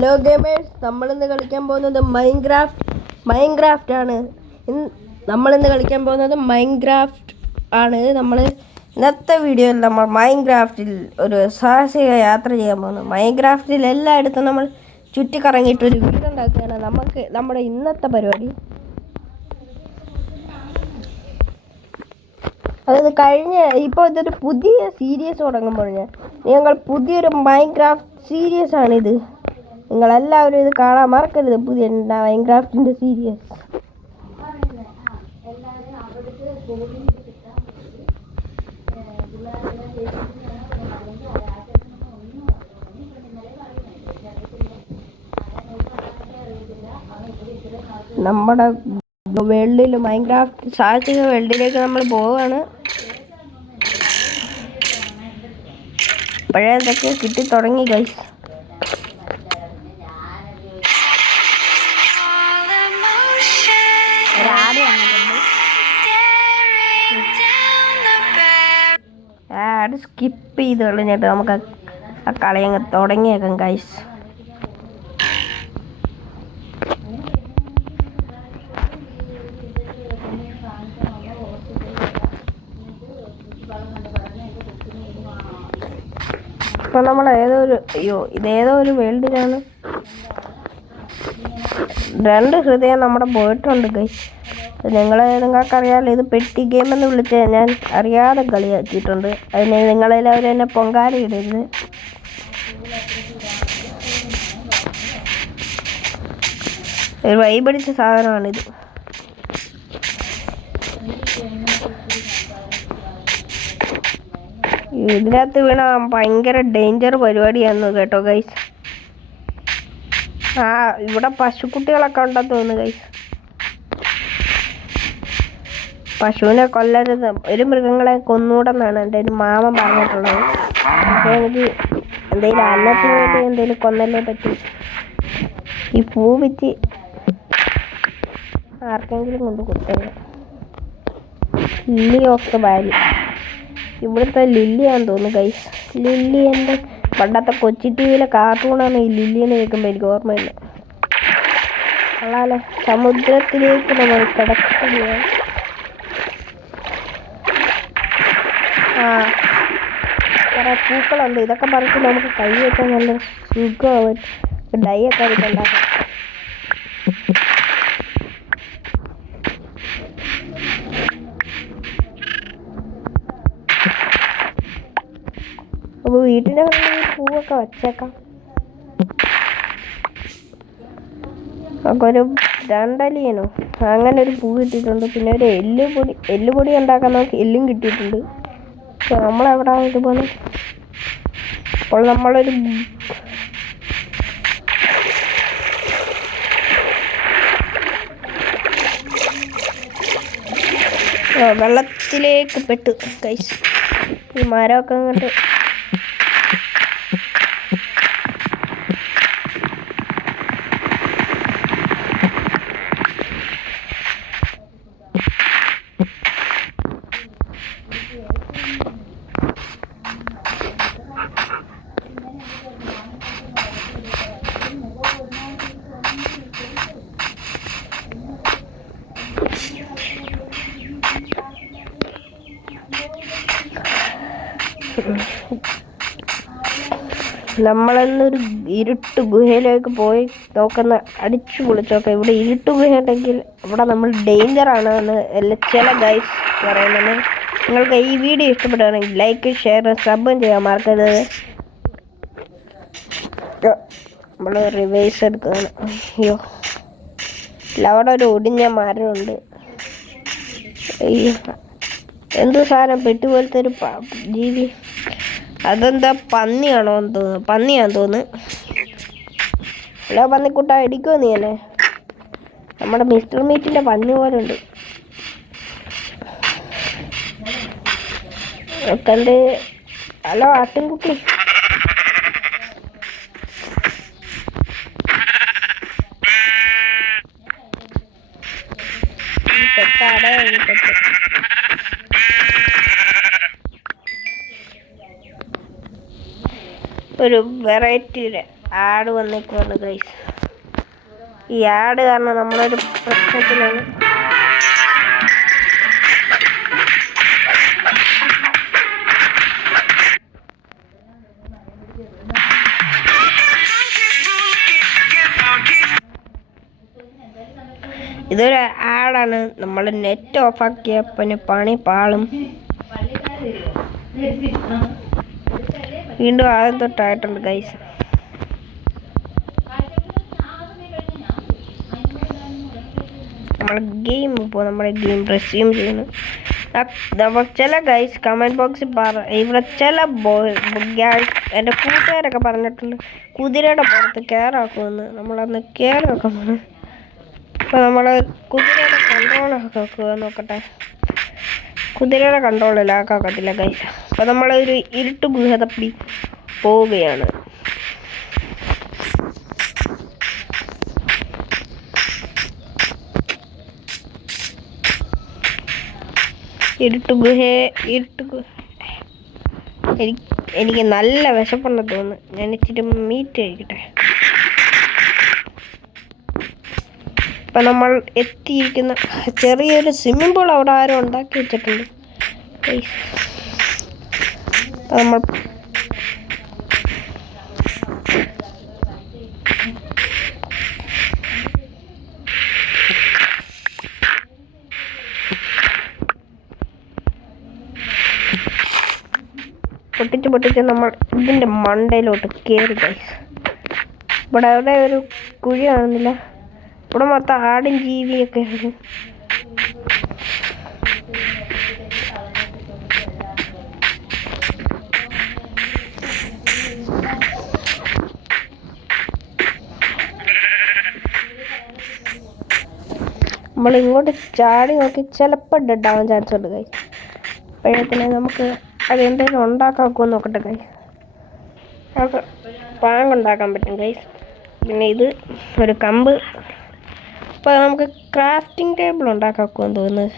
Hello gamers, നമ്മളിന്ന് കളിക്കാൻ പോകുന്നത് മൈൻക്രാഫ്റ്റ് ആണ്. നമ്മളിന്ന് കളിക്കാൻ പോകുന്നത് മൈൻക്രാഫ്റ്റ് ആണ്. ഇന്നത്തെ വീഡിയോയിൽ നമ്മൾ മൈൻക്രാഫ്റ്റിൽ ഒരു സാഹസിക യാത്ര ചെയ്യാൻ പോകുന്നു. മൈൻക്രാഫ്റ്റിൽ എല്ലായിടത്തും നമ്മൾ ചുറ്റിക്കറങ്ങിയിട്ട് ഒരു വീടുണ്ടാക്കുകയാണ് നമ്മുടെ ഇന്നത്തെ പരിപാടി. അതായത് ഇപ്പോൾ ഇതൊരു പുതിയ സീരീസ് തുടങ്ങുമ്പോൾ ഞങ്ങൾ പുതിയൊരു മൈൻക്രാഫ്റ്റ് സീരീസ് ആണിത്. നിങ്ങളെല്ലാവരും ഇത് കാണാൻ മറക്കരുത്. പുതിയ മൈൻക്രാഫ്റ്റിൻ്റെ സീരീസ്. നമ്മുടെ വേൾഡിൽ മൈൻക്രാഫ്റ്റ് സാഹസിക വേൾഡിലേക്ക് നമ്മൾ പോവുകയാണ്. പഴയ എന്തൊക്കെ കിട്ടി തുടങ്ങി ഗൈസ്. ആഡ് സ്കിപ്പ് ചെയ്ത് കളഞ്ഞിട്ട് നമുക്ക് ആ കളി അങ്ങ് തുടങ്ങിയേക്കാം ഗൈസ്. ഇപ്പം നമ്മൾ ഇതേതോ ഒരു വേൾഡിലാണ്. 2 ഹൃദയം നമ്മുടെ പോയിട്ടുണ്ട് ഗൈസ്. നിങ്ങൾക്കറിയാമല്ലോ, ഇത് പെട്ടി ഗെയിം എന്ന് വിളിച്ച് ഞാൻ അറിയാതെ കളിയാക്കിയിട്ടുണ്ട്. അതിന് നിങ്ങളെല്ലാവരും എന്നെ പൊങ്കാലയിടരുത്. ഒരു വൈബടിച്ച സാധനമാണിത്. ഇതിനകത്ത് വീണ ഭയങ്കര ഡേഞ്ചർ പരിപാടിയായിരുന്നു കേട്ടോ ഗൈസ്. ഇവിടെ പശുക്കുട്ടികളൊക്കെ ഉണ്ടെന്ന് തോന്നുന്നു ഗൈസ്. പശുവിനെ കൊല്ലരുത്, ഒരു മൃഗങ്ങളെ കൊന്നൂടെന്നാണ് എൻ്റെ ഒരു മാമൻ പറഞ്ഞിട്ടുള്ളത്. പക്ഷേ എനിക്ക് എന്തെങ്കിലും അന്നത്തിന് വേണ്ടി എന്തെങ്കിലും കൊന്നല്ലേ പറ്റി. ഈ പൂ വിറ്റ് ആർക്കെങ്കിലും കൊണ്ട് കൊടുത്തത്. ലില്ലി ഓഫ് ദ വാലി, ഇവിടുത്തെ ലില്ലിയാന്ന് തോന്നുന്നു ഗൈസ്. ലില്ലി എൻ്റെ പണ്ടത്തെ കൊച്ചി ടി വിയിലെ കാർട്ടൂണാണ്. ഈ ലില്ലിയെന്ന് കേൾക്കുമ്പോൾ എനിക്ക് ഓർമ്മയില്ല. അല്ലാതെ സമുദ്രത്തിലേക്ക് നമ്മൾ കിടക്കുകയാണ്. കുറേ പൂക്കളുണ്ട്. ഇതൊക്കെ പറിച്ച് നമുക്ക് കൈ വെക്കാൻ നല്ല സുഖമാവും. ഡൈ ഒക്കെ ഉണ്ടാക്കാം. അപ്പോൾ വീട്ടിൻ്റെ പൂവൊക്കെ വച്ചേക്കാം. നമുക്ക് ഒരു രണ്ടലിയനോ അങ്ങനെ ഒരു പൂ കിട്ടിയിട്ടുണ്ട്. പിന്നെ ഒരു എല്ലുപൊടി ഉണ്ടാക്കാൻ നമുക്ക് എല്ലും കിട്ടിയിട്ടുണ്ട്. നമ്മളെവിടെയാണ് ഇത് പോകുന്നത്? അപ്പോൾ നമ്മളൊരു വെള്ളത്തിലേക്ക് പെട്ടു ഗൈസ്. ഈ മരമൊക്കെ അങ്ങോട്ട് നമ്മളെന്നൊരു ഇരുട്ട് ഗുഹയിലേക്ക് പോയി അടിച്ചു പൊളിച്ചോക്കാം. ഇവിടെ ഇരുട്ട് ഗുഹ ഉണ്ടെങ്കിൽ ഇവിടെ നമ്മൾ ഡേഞ്ചറാണ് എന്ന് ചില ഗൈസ് പറയുന്നത്. നിങ്ങൾക്ക് ഈ വീഡിയോ ഇഷ്ടപ്പെടുകയാണെങ്കിൽ ലൈക്ക്, ഷെയർ, സബും ചെയ്യാൻ മറക്കരുത്. നമ്മൾ റിവേഴ്സ് എടുക്കുകയാണ്. അയ്യോ, അവിടെ ഒരു ഒടിഞ്ഞ മരമുണ്ട്. എന്തോ സാധനം പെട്ടുപോലത്തെ ഒരു ജീവി. അതെന്താ പന്നിയാണെന്ന് തോന്നുന്നു. ഹലോ പന്നിക്കുട്ട, ഇടിക്കുമോ നീ അല്ലേ? നമ്മുടെ മിസ്റ്റർ മീറ്റിൻ്റെ പന്നി പോലെ ഉണ്ട്. കണ്ട്. ഹലോ ആട്ടിൻകുട്ടി, ഒരു വെറൈറ്റി ആഡ് വന്നേക്കുവാണ് ഗൈസ്. ഈ ആഡ് കാരണം നമ്മളൊരു പ്രശ്നത്തിലാണ്. ഇതൊരു ആഡാണ്. നമ്മൾ നെറ്റ് ഓഫാക്കിയ പിന്നെ പണി പാളും. വീണ്ടും ആദ്യം തൊട്ടായിട്ടുണ്ട് ഗൈസ്. നമ്മുടെ ഗെയിം ഇപ്പോൾ നമ്മുടെ ഗെയിം റെസ്യൂം ചെയ്യുന്നു. ചില ഗൈസ് കമൻറ്റ് ബോക്സിൽ ഇവിടെ ചില എൻ്റെ കൂട്ടുകാരൊക്കെ പറഞ്ഞിട്ടുണ്ട് കുതിരയുടെ പുറത്ത് കയറാക്കുമെന്ന്. നമ്മളന്ന് കയറാക്കാൻ പോണ്. അപ്പോൾ നമ്മൾ കുതിരയുടെ കൺട്രോളൊക്കെ വെക്കുക നോക്കട്ടെ. കുതിരയുടെ കൺട്രോളിലാക്കാക്കത്തില്ല ഗൈസ്. അപ്പോൾ നമ്മളൊരു ഇരുട്ട് ഗുഹ തപ്പി പോവുകയാണ്. ഇരുട്ട് ഗുഹ എനിക്ക് നല്ല വിശപ്പുണ്ടെന്ന് തോന്നുന്നു. ഞാൻ ഇച്ചിരി മീറ്റ് കഴിക്കട്ടെ. ഇപ്പം നമ്മൾ എത്തിയിരിക്കുന്ന ചെറിയൊരു സ്വിമ്മിംഗ് പൂൾ അവിടെ ആരും ഉണ്ടാക്കി വെച്ചിട്ടുണ്ട്. നമ്മൾ പൊട്ടിച്ച് നമ്മൾ ഇതിൻ്റെ മണ്ടയിലോട്ട് കയറി ഗൈസ്. ഇവിടെ അവിടെ ഒരു കുഴി കാണുന്നില്ല. ഇവിടെ മൊത്തം ആടും ജീവിയൊക്കെ ഉണ്ട്. നമ്മൾ ഇങ്ങോട്ട് ചാടി നോക്കി ചിലപ്പോൾ ഡെഡ് ആവാൻ ചാൻസ് ഉണ്ട് ഗൈസ്. അപ്പോഴത്തേനെ നമുക്ക് അതെന്തെങ്കിലും ഉണ്ടാക്കാക്കുമോ നോക്കട്ടെ ഗൈസ്. നമുക്ക് പാങ്ക് ഉണ്ടാക്കാൻ പറ്റും ഗൈസ്. പിന്നെ ഇത് ഒരു കമ്പ്. അപ്പോൾ നമുക്ക് ക്രാഫ്റ്റിംഗ് ടേബിൾ ഉണ്ടാക്കാക്കുമെന്ന് തോന്നുന്നത്.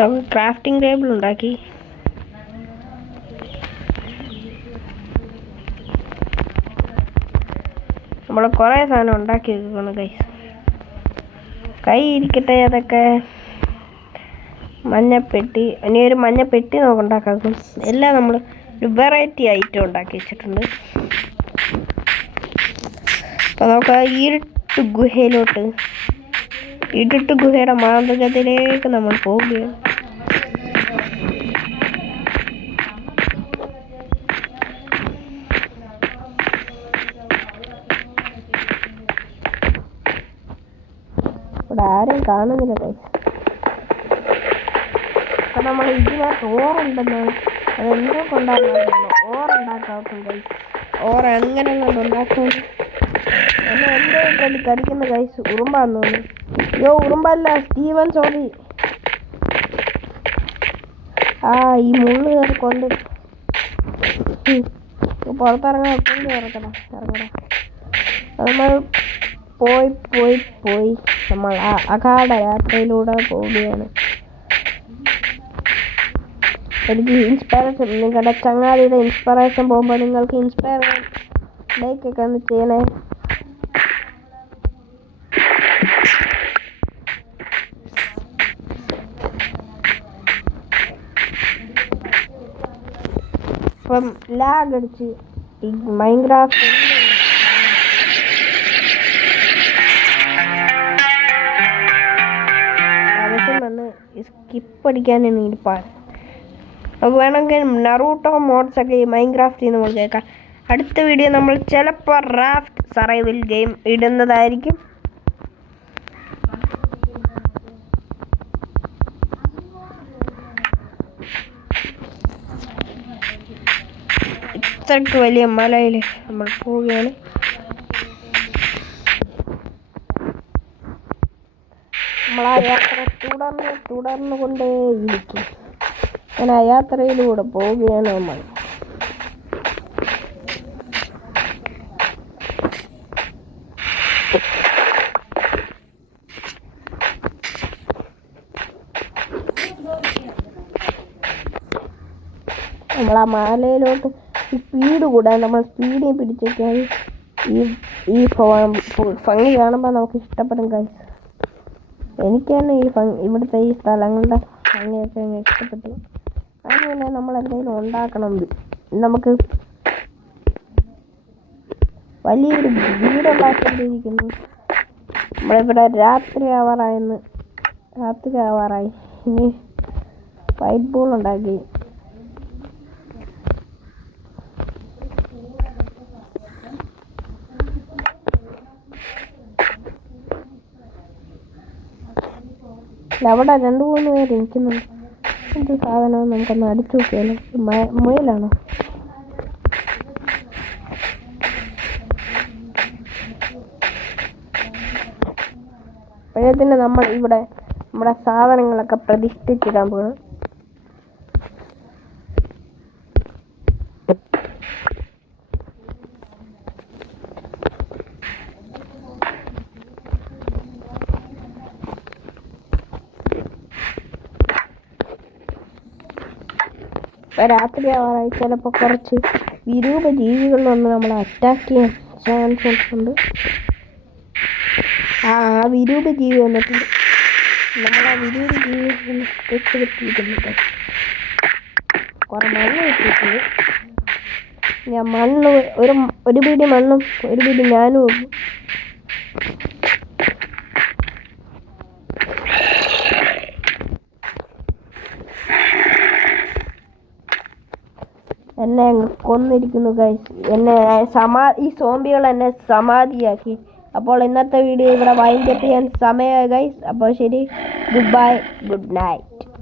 നമുക്ക് ക്രാഫ്റ്റിംഗ് ടേബിൾ ഉണ്ടാക്കി. നമ്മൾ കുറേ സാധനം ഉണ്ടാക്കി വെക്കണം ഗൈസ്. കൈ ഇരിക്കട്ടെ. അതൊക്കെ മഞ്ഞപ്പെട്ടി. ഇനി ഒരു മഞ്ഞപ്പെട്ടി നമുക്ക് ഉണ്ടാക്കാം. എല്ലാം നമ്മൾ ഒരു വെറൈറ്റി ഐറ്റം ഉണ്ടാക്കി വെച്ചിട്ടുണ്ട്. അപ്പോൾ നമുക്ക് ഇരുട്ട് ഗുഹയുടെ മാന്ത്രികത്തിലേക്ക് നമ്മൾ പോവുകയാണ്. ഇവിടെ ആരും കാണുന്നില്ല ഗൈസ്. അപ്പം നമ്മൾ ഇതിനകത്ത് ഓറുണ്ടെന്നാണ്. അതെന്തോ കൊണ്ടാകുന്നതാണ്. ഓറുണ്ടാക്കാക്കും ഗൈസ്. ഓറ് എങ്ങനെ ഉണ്ടാക്കുന്നു എന്നെ എന്തോ കളി കടിക്കുന്ന ഗൈസ്. ഉറുമ്പാന്ന് തോന്നുന്നു. അയ്യോ ഉറുമ്പല്ല, സ്റ്റീവൻ, സോറി. ഈ മുള്ളു കയറിക്കൊണ്ട് പുറത്തിറങ്ങാൻ കൊണ്ട് ഇറങ്ങടാ. നമ്മൾ പോയി നമ്മൾ അഗാധ യാത്രയിലൂടെ പോവുകയാണ്. എനിക്ക് ഇൻസ്പിറേഷൻ, നിങ്ങളുടെ ചങ്ങാതിയുടെ ഇൻസ്പിറേഷൻ പോകുമ്പോൾ നിങ്ങൾക്ക് ഇൻസ്പയർ ലൈക്കൊക്കെ ഒന്ന് ചെയ്യണേ. അപ്പം ലാഗ് അടിച്ച് ഈ മൈൻക്രാഫ്റ്റ് വന്ന് സ്കിപ്പ് അടിക്കാനാണ് ഇരിപ്പാട്. നമുക്ക് വേണമെങ്കിൽ നറൂട്ടോ മോഡ്സൊക്കെ ഈ മൈൻക്രാഫ്റ്റിൽ നമ്മൾ കേൾക്കാം. അടുത്ത വീഡിയോ നമ്മൾ ചിലപ്പോൾ റാഫ്റ്റ് സർവൈവൽ ഗെയിം ഇടുന്നതായിരിക്കും. ഇത്രയ്ക്ക് വലിയ മലയിൽ നമ്മൾ പോവുകയാണ്. നമ്മൾ ആ യാത്ര തുടർന്നു കൊണ്ടേയിരിക്കും. അങ്ങനെ ആ യാത്രയിലൂടെ പോവുകയാണ് നമ്മൾ. നമ്മൾ ആ മലയിലോട്ട് സ്പീഡ് കൂടാൻ നമ്മൾ സ്പീഡിൽ പിടിച്ചൊക്കെയാണ് ഈ ഭംഗി കാണുമ്പോൾ നമുക്ക് ഇഷ്ടപ്പെടും ഗൈസ്. എനിക്ക് തന്നെ ഇവിടുത്തെ ഈ സ്ഥലങ്ങളുടെ ഭംഗിയൊക്കെ ഇഷ്ടപ്പെട്ടു. അതുപോലെ നമ്മൾ എന്തെങ്കിലും ഉണ്ടാക്കണം. നമുക്ക് വലിയൊരു വീടുണ്ടാക്കേണ്ടിയിരിക്കുന്നു. നമ്മളിവിടെ രാത്രി ആവാറായി. ഇനി വൈറ്റ് ബോൾ ഉണ്ടാക്കി അവിടെ 2-3 പേര് ഇരിക്കുന്നുണ്ട്. എന്ത് സാധനം നമുക്കൊന്ന് അടിച്ചു നോക്കിയാലോ. മുയലാണോ? അപ്പോഴത്തേന് നമ്മൾ ഇവിടെ നമ്മുടെ സാധനങ്ങളൊക്കെ പ്രതിഷ്ഠിച്ചിടാൻ പോകണം. രാത്രി ആവാറായി. ചിലപ്പോൾ കുറച്ച് വിരൂപ ജീവികൾ വന്ന് നമ്മളെ അറ്റാക്ക് ചെയ്യാൻ ചാൻസ് ഉണ്ട്. ആ വിരൂപ ജീവി വന്നിട്ടുണ്ട്. നമ്മളാ വിരൂപ ജീവി തെറ്റുപറ്റിയിട്ടുണ്ട്. കുറെ മണ്ണ് കിട്ടിയിട്ടുണ്ട്. ഞാൻ മണ്ണ് ഒരു പിടി മണ്ണും ഒരു പിടി ഞാനും ഉള്ളു. എന്നെ കൊന്നിരിക്കുന്നു ഗൈസ്. ഈ സോംബികൾ എന്നെ സമാധിയാക്കി. അപ്പോൾ ഇന്നത്തെ വീഡിയോ ഇവിടെ വൈൻഡപ്പ് ചെയ്യാൻ സമയമായി ഗൈസ്. അപ്പോൾ ശരി, ഗുഡ് ബൈ, ഗുഡ് നൈറ്റ്.